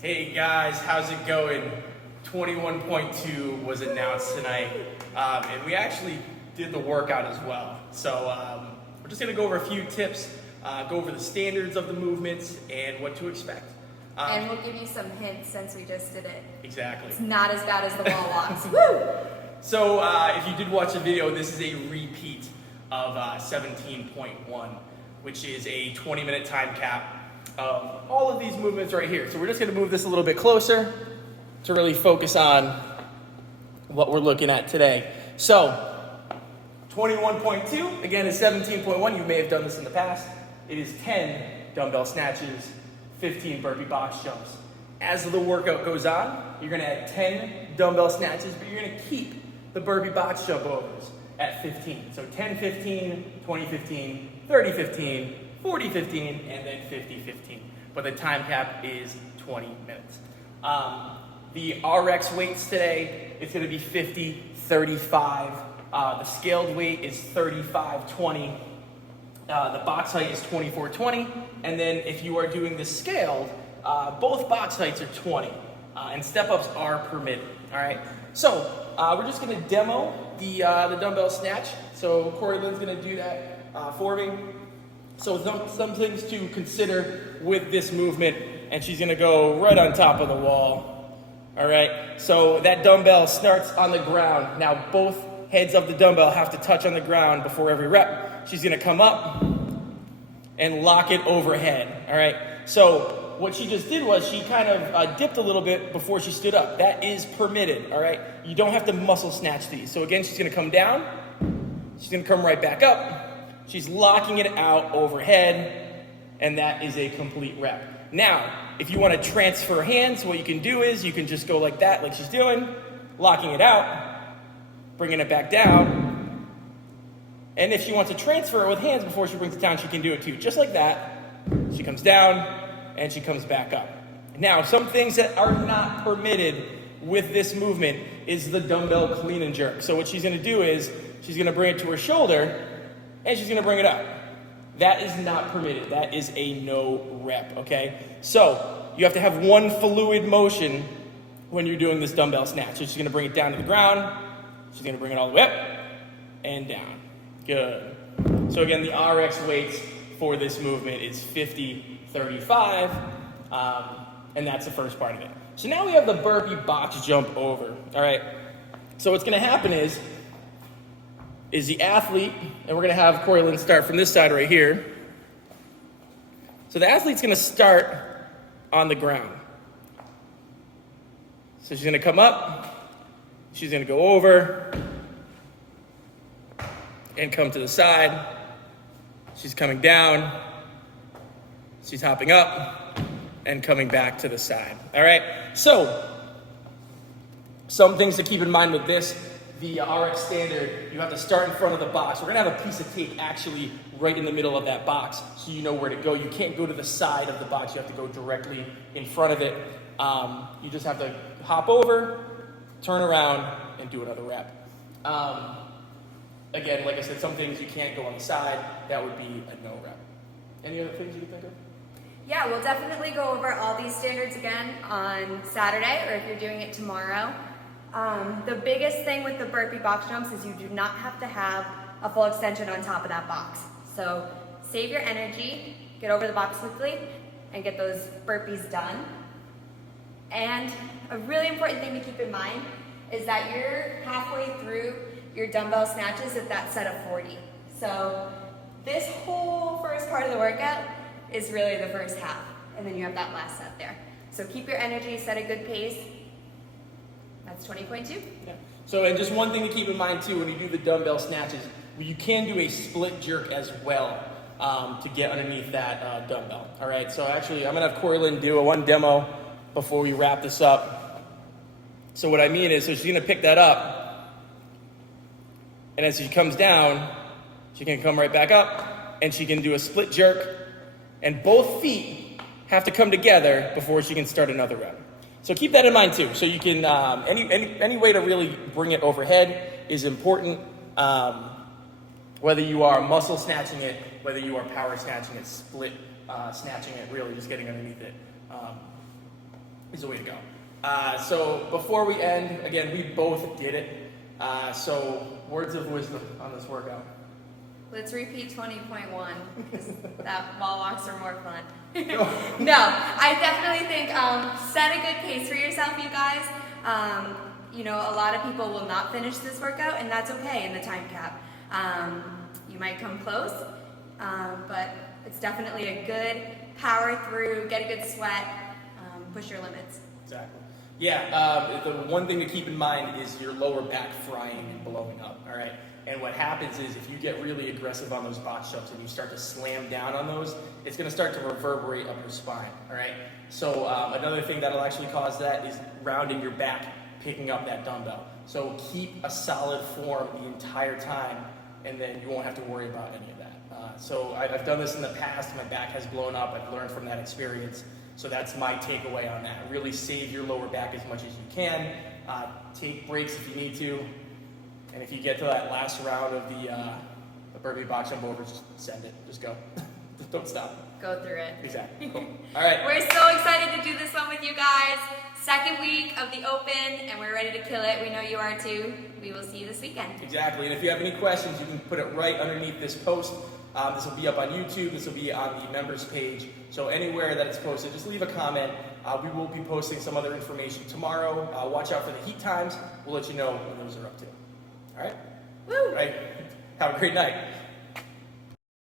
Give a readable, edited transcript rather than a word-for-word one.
Hey guys, how's it going? 21.2 was announced tonight, and we actually did the workout as well. So we're just gonna go over a few tips, go over the standards of the movements and what to expect. And we'll give you some hints since we just did it. Exactly. It's not as bad as the wall walks. Woo! So if you did watch the video, this is a repeat of 17.1, which is a 20-minute time cap of all of these movements right here. So we're just gonna move this a little bit closer to really focus on what we're looking at today. So 21.2, again, is 17.1. You may have done this in the past. It is 10 dumbbell snatches, 15 burpee box jumps. As the workout goes on, you're gonna add 10 dumbbell snatches, but you're gonna keep the burpee box jump overs at 15. So 10, 15, 20, 15, 30, 15, 40, 15, and then 50, 15. But the time cap is 20 minutes. The RX weights today, it's gonna be 50, 35. The scaled weight is 35, 20. The box height is 24, 20. And then if you are doing the scaled, both box heights are 20. And step-ups are permitted, all right? So we're just gonna demo the dumbbell snatch. So Corilyn's gonna do that for me. So some things to consider with this movement, and she's gonna go right on top of the wall. All right, so that dumbbell starts on the ground. Now both heads of the dumbbell have to touch on the ground before every rep. She's gonna come up and lock it overhead, all right? So what she just did was she kind of dipped a little bit before she stood up. That is permitted, all right? You don't have to muscle snatch these. So again, she's gonna come down, she's gonna come right back up, she's locking it out overhead, and that is a complete rep. Now, if you want to transfer hands, what you can do is you can just go like that, like she's doing, locking it out, bringing it back down. And if she wants to transfer it with hands before she brings it down, she can do it too. Just like that. She comes down and she comes back up. Now, some things that are not permitted with this movement is the dumbbell clean and jerk. So what she's going to do is she's going to bring it to her shoulder and she's going to bring it up. That is not permitted. That is a no rep, okay? So you have to have one fluid motion when you're doing this dumbbell snatch. So she's going to bring it down to the ground. She's going to bring it all the way up and down. Good. So again, the RX weights for this movement is 50, 35, and that's the first part of it. So now we have the burpee box jump over, all right? So what's going to happen is the athlete, and we're going to have Corilyn start from this side right here. So the athlete's going to start on the ground. So she's going to come up, she's going to go over, and come to the side. She's coming down, she's hopping up, and coming back to the side. All right, so some things to keep in mind with this. The RX standard, you have to start in front of the box. We're gonna have a piece of tape actually right in the middle of that box so you know where to go. You can't go to the side of the box, you have to go directly in front of it. You just have to hop over, turn around, and do another rep. Again, like I said, some things you can't go on the side. That would be a no rep. Any other things you can think of? Yeah, we'll definitely go over all these standards again on Saturday, or if you're doing it tomorrow. The biggest thing with the burpee box jumps is you do not have to have a full extension on top of that box. So save your energy, get over the box quickly, and get those burpees done. And a really important thing to keep in mind is that you're halfway through your dumbbell snatches at that set of 40. So this whole first part of the workout is really the first half, and then you have that last set there. So keep your energy, set a good pace. That's 20.2. Yeah. So, and just one thing to keep in mind too, when you do the dumbbell snatches, you can do a split jerk as well to get underneath that dumbbell. All right, so actually I'm gonna have Corilyn do one demo before we wrap this up. So what I mean is, so she's gonna pick that up, and as she comes down, she can come right back up, and she can do a split jerk, and both feet have to come together before she can start another rep. So keep that in mind too. So you can, any way to really bring it overhead is important. Whether you are muscle snatching it, whether you are power snatching it, split snatching it, really just getting underneath it. is the way to go. So before we end, again, we both did it. So words of wisdom on this workout. Let's repeat 20.1 because that wall walks are more fun. No, I definitely think set a good pace for yourself, you guys. You know, a lot of people will not finish this workout, and that's okay in the time cap. You might come close, but it's definitely a good power through, get a good sweat, push your limits. Exactly. Yeah, the one thing to keep in mind is your lower back frying and blowing up, all right? And what happens is if you get really aggressive on those box jumps and you start to slam down on those, it's going to start to reverberate up your spine, all right? So another thing that'll actually cause that is rounding your back, picking up that dumbbell. So keep a solid form the entire time, and then you won't have to worry about any of that. So I've done this in the past. My back has blown up. I've learned from that experience. So that's my takeaway on that. Really save your lower back as much as you can. Take breaks if you need to. And if you get to that last round of the burpee box jump over, just send it. Just go. Don't stop. Go through it. Exactly. Cool. All right. We're so excited to do this one with you guys. Second week of the Open, and we're ready to kill it. We know you are too. We will see you this weekend. Exactly. And if you have any questions, you can put it right underneath this post. This will be up on YouTube. This will be on the members page. So anywhere that it's posted, just leave a comment. We will be posting some other information tomorrow. Watch out for the heat times. We'll let you know when those are up to. All right? Woo! All right. Have a great night.